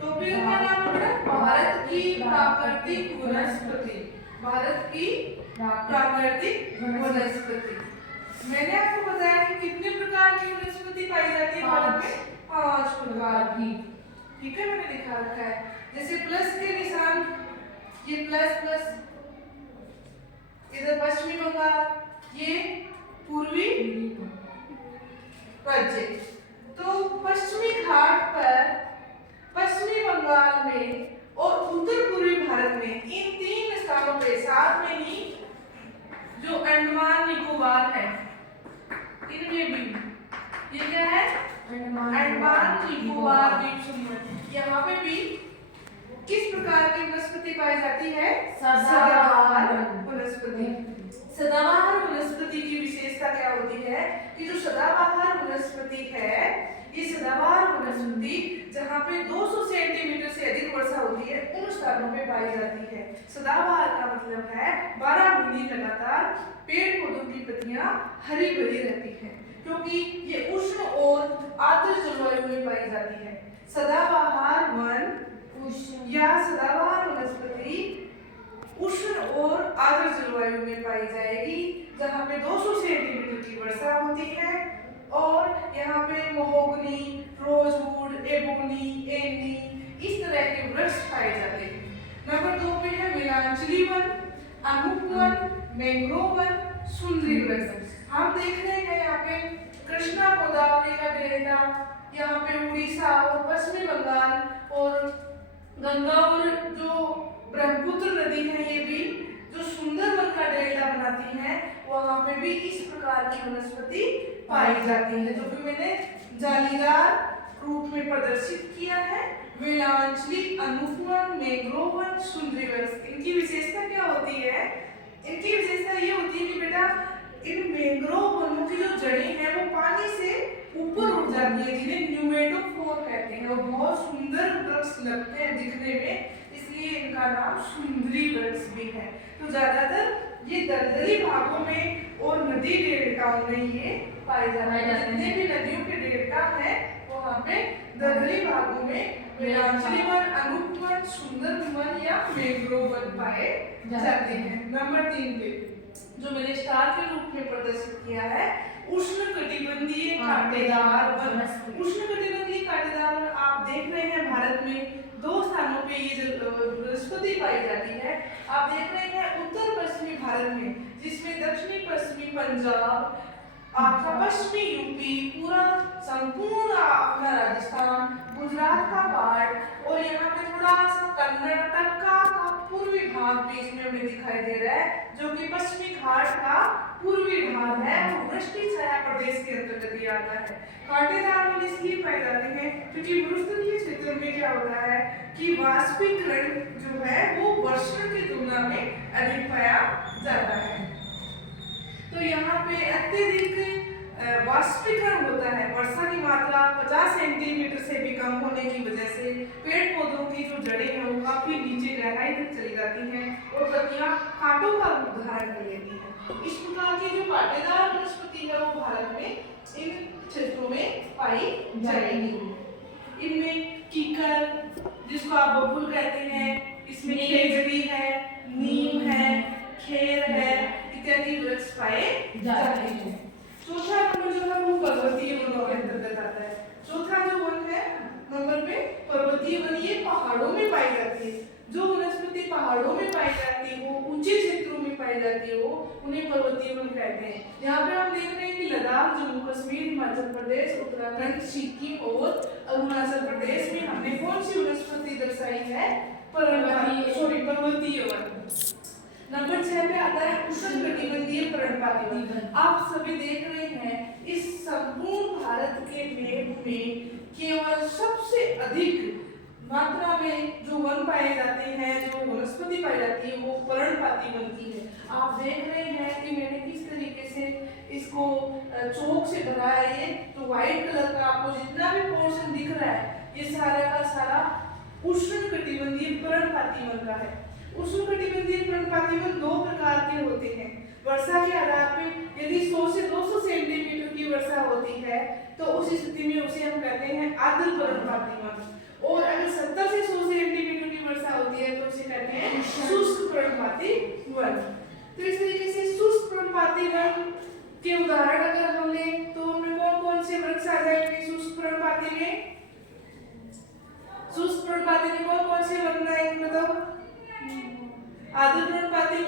Topic का नाम है बेटा भारत की प्राकृतिक वनस्पति। भारत की प्राकृतिक वनस्पति। मैंने आपको बताया कि कितने प्रकार की वनस्पति पाई जाती है भारत में? 5 प्रकार की। ठीक है, मैंने दिखा रखा है। जैसे प्लस के निशान, ये प्लस प्लस, इधर पश्चिमी बंगाल, ये पूर्वी राज्य। तो पश्चिमी घाट पर, पश्चिमी बंगाल में और उत्तर पूर्वी भारत में, इन 3 स्थानों पे, साथ में ही जो अंडमान निकोबार है, इनमें भी, ये क्या है? अंडमान निकोबार द्वीप समूह। यहाँ पे भी किस प्रकार की वनस्पति पाई जाती है? सदाबहार वनस्पति। सदाबहार वनस्पति की विशेषता क्या होती है कि जो सदाबहार वनस्पति है, ये सदाबहार वनस्पति जहाँ पे 200 सेंटीमीटर से अधिक वर्षा होती है, उन स्थानों पे पाई जाती है। सदाबहार का मतलब है 12 महीने लगातार पेड़ पौधों की पत्तियां हरी भरी रहती हैं, क्योंकि ये उष्ण और आर्द्र जलवायु में पाई जाती है। सदाबहार वन या सदाबहार वनस्पति उष्ण और आर्द्र जलवायु में पाई जाएगी, जहाँ पे 200 सेंटीमीटर की वर्षा होती है, और यहाँ पे महोगनी, रोजवुड, एबोनी, एंडी, इस तरह के वृक्ष पाए जाते हैं। नंबर 2 पे है नीलांचली वन, अनूप वन, मैंग्रोव वन, सुंदरी वृक्ष। हम देख रहे हैं यहाँ पे कृष्णा गोदावरी का डेल्टा, यहाँ पे उड़ीसा और पश्चिमी बंगाल और गंगा और जो ब्रह्मपुत्र नदी है, ये भी जो सुंदरवन का डेल्टा बनाती है, वहां पे भी इस प्रकार की वनस्पति पाई जाती है, जो भी मैंने जालीदार रूप में प्रदर्शित किया है। नीलांचली, अनूपवन, मैंग्रोवन, सुंदरी वृक्ष। इनकी विशेषता क्या होती है? इनकी विशेषता ये होती है कि बेटा इन मैंग्रोव वनों की जो जड़ें हैं वो पानी से ऊपर उठ जाती है, जिन्हें न्यूमेटोफोर कहते हैं, और बहुत सुंदर वृक्ष लगते हैं दिखने में, इसलिए इनका नाम सुंदरी वृक्ष भी है। तो ज्यादातर ये दलदली भागों में और नदी डेल्टाओं में ये पाए जाते हैं। जितने भी नदियों के डेल्टा हैं वहाँ पे दलदली भागों में नीलांचली वन, अनूप वन, सुंदर वन या मैंग्रोव वन पाए जाते हैं। नंबर 3 पे जो मैंने स्टार के रूप में प्रदर्शित किया है, उष्णकटिबंधीय कांटेदार वन। उष्णकटिबंधीय कांटेदार वन आप देख रहे हैं भारत में 2 स्थानों पे ये वनस्पति पाई जाती है। आप देख रहे हैं उत्तर पश्चिमी भारत में, जिसमें दक्षिणी पश्चिमी पंजाब, आपका पश्चिमी यूपी, पूरा संपूर्ण अपना राजस्थान, गुजरात का पार्ट, और यहाँ पे थोड़ा सा कर्नाटक का पूर्वी भाग भी इसमें हमें दिखाई दे रहा है, जो कि पश्चिमी घाट का पूर्वी भाग है, वो वृष्टि छाया प्रदेश के अंतर्गत आता है। कांटेदार वन इसलिए पाए जाते हैं क्योंकि मरुस्थलीय क्षेत्र में क्या होता है कि वाष्पीकरण जो है वो वर्षण की तुलना में अधिक पाया जाता है। तो यहाँ पे अत्यधिक वाष्पीकरण होता है। वर्षा की मात्रा 50 सेंटीमीटर से भी कम होने की वजह से पेड़ पौधों की जो जड़ें हैं वो काफी नीचे गहराई तक चली जाती हैं और पत्तियां कांटों का रूप धारण कर लेती हैं। इस प्रकार की जो कांटेदार वनस्पति है वो भारत में इन क्षेत्रों में पाई जाएगी। इनमें कीकर, जिसको आप बबूल कहते हैं, इसमें खेजड़ी है, नीम है, खेर है, इत्यादि वृक्ष पाए जाते हैं। चौथा नंबर जो है वो पर्वतीय वनों के अंतर्गत आता है। चौथा जो वन है नंबर पे पर्वतीय वन, ये पहाड़ों में पाई जाती है। जो वनस्पति पहाड़ों में पाई जाती है, वो ऊंचे क्षेत्रों में पाई जाती है, वो उन्हें पर्वतीय वन कहते हैं। यहाँ पे हम देख रहे हैं कि लद्दाख, जम्मू कश्मीर, हिमाचल प्रदेश, उत्तराखंड, सिक्किम और अरुणाचल प्रदेश में हमने कौन सी वनस्पति दर्शाई है? पर्वतीय वन। नंबर 6 पे आता है उष्णकटिबंधीय पर्णपाती वन। आप सभी देख रहे हैं इस संपूर्ण भारत के मैप में केवल सबसे अधिक मात्रा में जो वन पाए जाते हैं, जो वनस्पति पाई जाती है, वो पर्णपाती वन की है। आप देख रहे हैं कि मैंने किस तरीके से इसको चौक से बनाया है। ये तो व्हाइट कलर का आपको जितना भी पोर्शन दिख रहा है, ये सारा का सारा उष्णकटिबंधीय पर्णपाती वन का है। उष्णकटिबंधीय पर्णपाती वन 2 प्रकार के होते हैं। वर्षा के आधार पे यदि 100 से 200 सेंटीमीटर की वर्षा होती है तो उस स्थिति में उसे हम कहते हैं आर्द्र पर्णपाती वन, और अगर 70 से आर्द्र पर्णपाती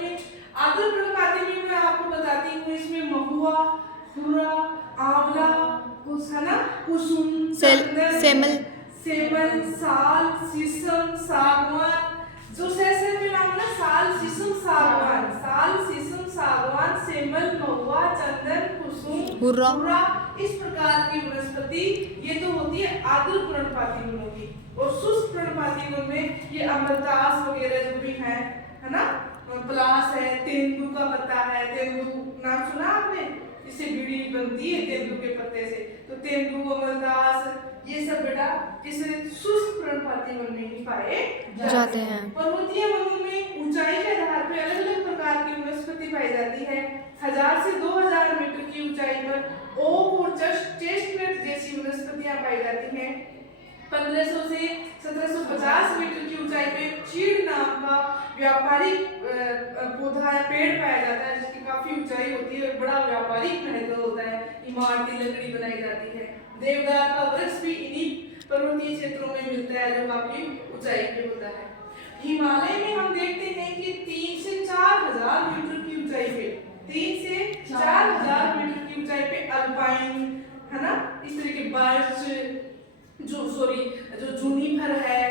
में मैं आपको बताती हूँ, इसमें महुआ, भूरा, आंवला, है ना, कुसुम, सेमल, साल, शीशम, सागवान, जो सेशन में नाम ना, साल, शीशम, सागवान, सेमल, महुआ, चंदन, कुसुम, भूरा, इस प्रकार की वनस्पति ये तो होती है आर्द्र पर्णपाती वनों की। और शुष्क पर्णपाती वन में ये अमरतास वगैरह जो भी है ना, पलास है, तेंदू का पत्ता है, तेंदू नाम सुना आपने, इससे बीड़ी बनती है तेंदू के पत्ते से, तो तेंदू, अमरतास, ये सब बेटा इस शुष्क पर्णपाती वन में ही पाए जाते हैं। पर्वतीय वनों में ऊंचाई के आधार पर अलग अलग प्रकार की वनस्पति पाई जाती है। 1000 से 2000 मीटर की ऊंचाई पर ओक और चेस्टनट जैसी वनस्पतियां पाई जाती हैं। 1500 से 1750 मीटर की ऊंचाई पे चीड़ नाम का व्यापारिक पौधा या पेड़ पाया जाता है, जिसकी काफी ऊंचाई होती है और बड़ा व्यापारिक महत्व होता है, इमारती लकड़ी बनाई जाती है। देवदार का वृक्ष भी इन्हीं पर्वतीय क्षेत्रों में मिलता है, जो काफी ऊंचाई पे होता है। हिमालय में हम देखते हैं कि 3 से 4000 मीटर की ऊंचाई पे, 3 से 4000 मीटर की ऊंचाई पे अल्पाइन, है ना, इस तरह के बर्च, जो जूनिपर है,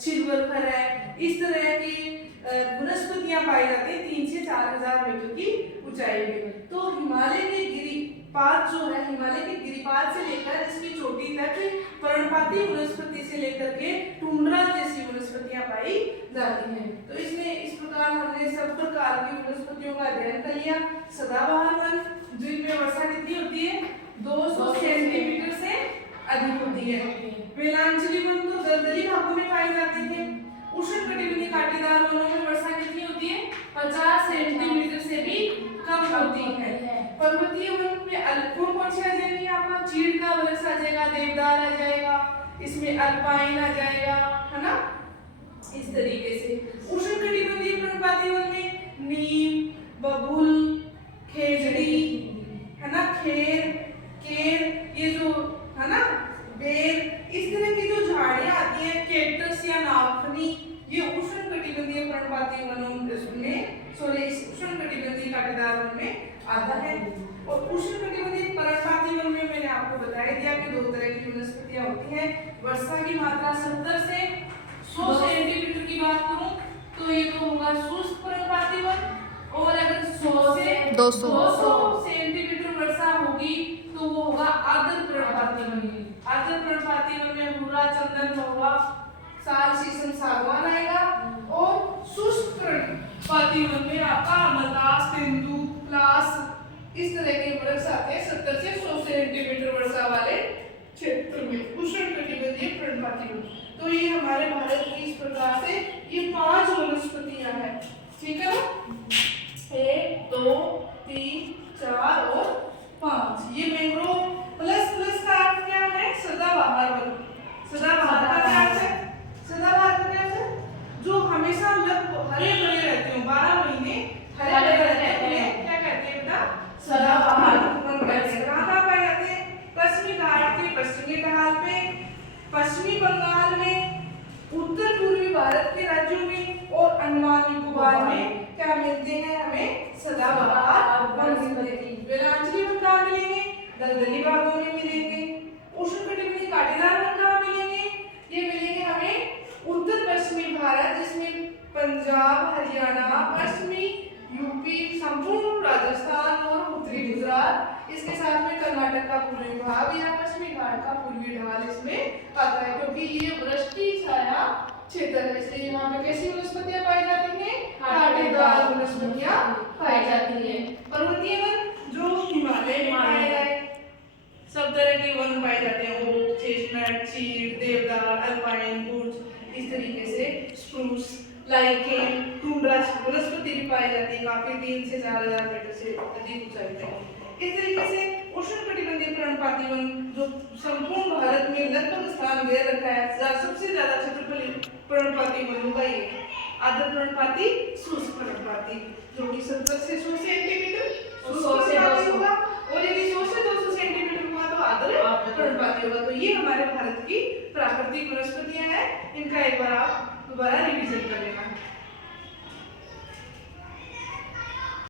सिल्वर फर है, इस तरह की वनस्पतियां पाई जाती है 3 से 4000 मीटर की ऊंचाई में। तो हिमालय के गिरिपात जो है, हिमालय के गिरिपात से लेकर इसकी चोटी तक पर्णपाती वनस्पति से लेकर के टुंड्रा जैसी वनस्पतियां पाई जाती हैं। तो इसमें इस प्रकार हमने सब प्रकार की वनस्पतियों का अध्ययन कर लिया। सदाबहार वन, जिनमें वर्षा कितनी होती है, 200 सेंटीमीटर से अधिक होती है। वेलांचली वन तो दलदली भागों में पाए जाते हैं। उष्णकटिबंधीय कांटेदार वनों में वर्षा कितनी होती है, 50 सेंटीमीटर से भी कम होती है। पर्वतीय वन में कौन से आ जाएंगे, आपका चीड़ का वृक्ष आ जाएगा, देवदार आ जाएगा, इसमें अल्पाइन आ जाएगा, है ना, इस तरीके से। उष्णकटिबंधीय पर्णपाती वन में नीम, बबूल, खेजड़ी, है ना, केर, ये जो है ना, बेर, इस तरह की जो झाड़ियां आती हैं, कैक्टस या नागफनी, ये उष्णकटिबंधीय पर्णपाती वनों में उष्णकटिबंधीय कांटेदार वन में आता है। और उष्णकटिबंधीय पर्णपाती वन में मैंने आपको बता दिया कि 2 तरह की वनस्पतियां होती हैं। वर्षा की मात्रा 70 से 100 सेंटीमीटर की बात करूं तो ये तो होगा शुष्क पर्णपाती वन, और अगर 100 से 200 सेंटीमीटर वर्षा होगी तो वो होगा आर्द्र पर्णपाती वन। आर्द्र पर्णपाती वन में भूरा, चंदन, महुआ, साल, शीशम, सागवान आएगा। और शुष्क पर्णपाती वन में आपका अमरतास, तेंदू, पलास, इस तरह के वृक्ष आते हैं 70 से 100 सेंटीमीटर वर्षा वाले क्षेत्र में, उष्णकटिबंधीय पर्णपाती वन। तो ये हमारे भारत की इस प्रकार से ये 5 वनस्पतियां हैं, ठीक है ना, 1 2 3 4 और 5। ये मैंग्रोव प्लस का अर्थ क्या है, सदाबहार वन। सदाबहार का क्या अर्थ है, सदाबहार का क्या अर्थ है, जो हमेशा हरे भरे रहते हो, 12 महीने हरे भरे रहते हैं, क्या कहते हैं बेटा, सदाबहार वन कहते हैं। कहाँ पाए जाते हैं, पश्चिमी घाट के पश्चिमी ढाल पे, पश्चिमी बंगाल में, उत्तर पूर्वी भारत के राज्यों में और अंडमान निकोबार में क्या मिलते हैं, हमें सदाबहार वन मिलते हैं। वेलांचली वन कहाँ मिलेंगे, दलदली भागों में मिलेंगे। उष्णकटिबंधीय कांटेदार वन कहाँ मिलेंगे, ये मिलेंगे हमें उत्तर पश्चिमी भारत, जिसमें पंजाब, हरियाणा, पश्चिमी यूपी, संपूर्ण राजस्थान और उत्तरी गुजरात, इसके साथ में कर्नाटक का पूर्वी भाग या पश्चिमी घाट का पूर्वी ढाल इसमें आता है, क्योंकि ये वृष्टि छाया क्षेत्र है, इसलिए यहाँ पे कैसी वनस्पतियां पाई जाती हैं, कांटेदार वनस्पतियां पाई जाती हैं। पर्वतीय वन जो हिमालय में पाए जाए, सब तरह के वन पाए जाते हैं, ओक, चेस्टनट, चीड़, देवदार, अल्पाइन, बुर्च, इस तरीके से स्प्रूस, लाइकेन, टुंड्रा वनस्पति भी पाई जाती है, काफी 3 से 4000 मीटर से अधिक ऊंचाई पे। इस तरीके से उष्णकटिबंधीय पर्णपाती वन जो संपूर्ण भारत में लगभग स्थान ले रखा है, सबसे ज्यादा क्षेत्रफल पर्णपाती वनों का ये आर्द्र पर्णपाती, शुष्क पर्णपाती, जो कि 70 से 100 सेंटीमीटर, 100 से 200 होगा, और यदि 100 से 200 सेंटीमीटर हुआ तो आर्द्र पर्णपाती होगा। तो ये हमारे भारत की प्राकृतिक वनस्पतियां हैं, इनका एक बार आप दोबारा रिवीजन कर लें।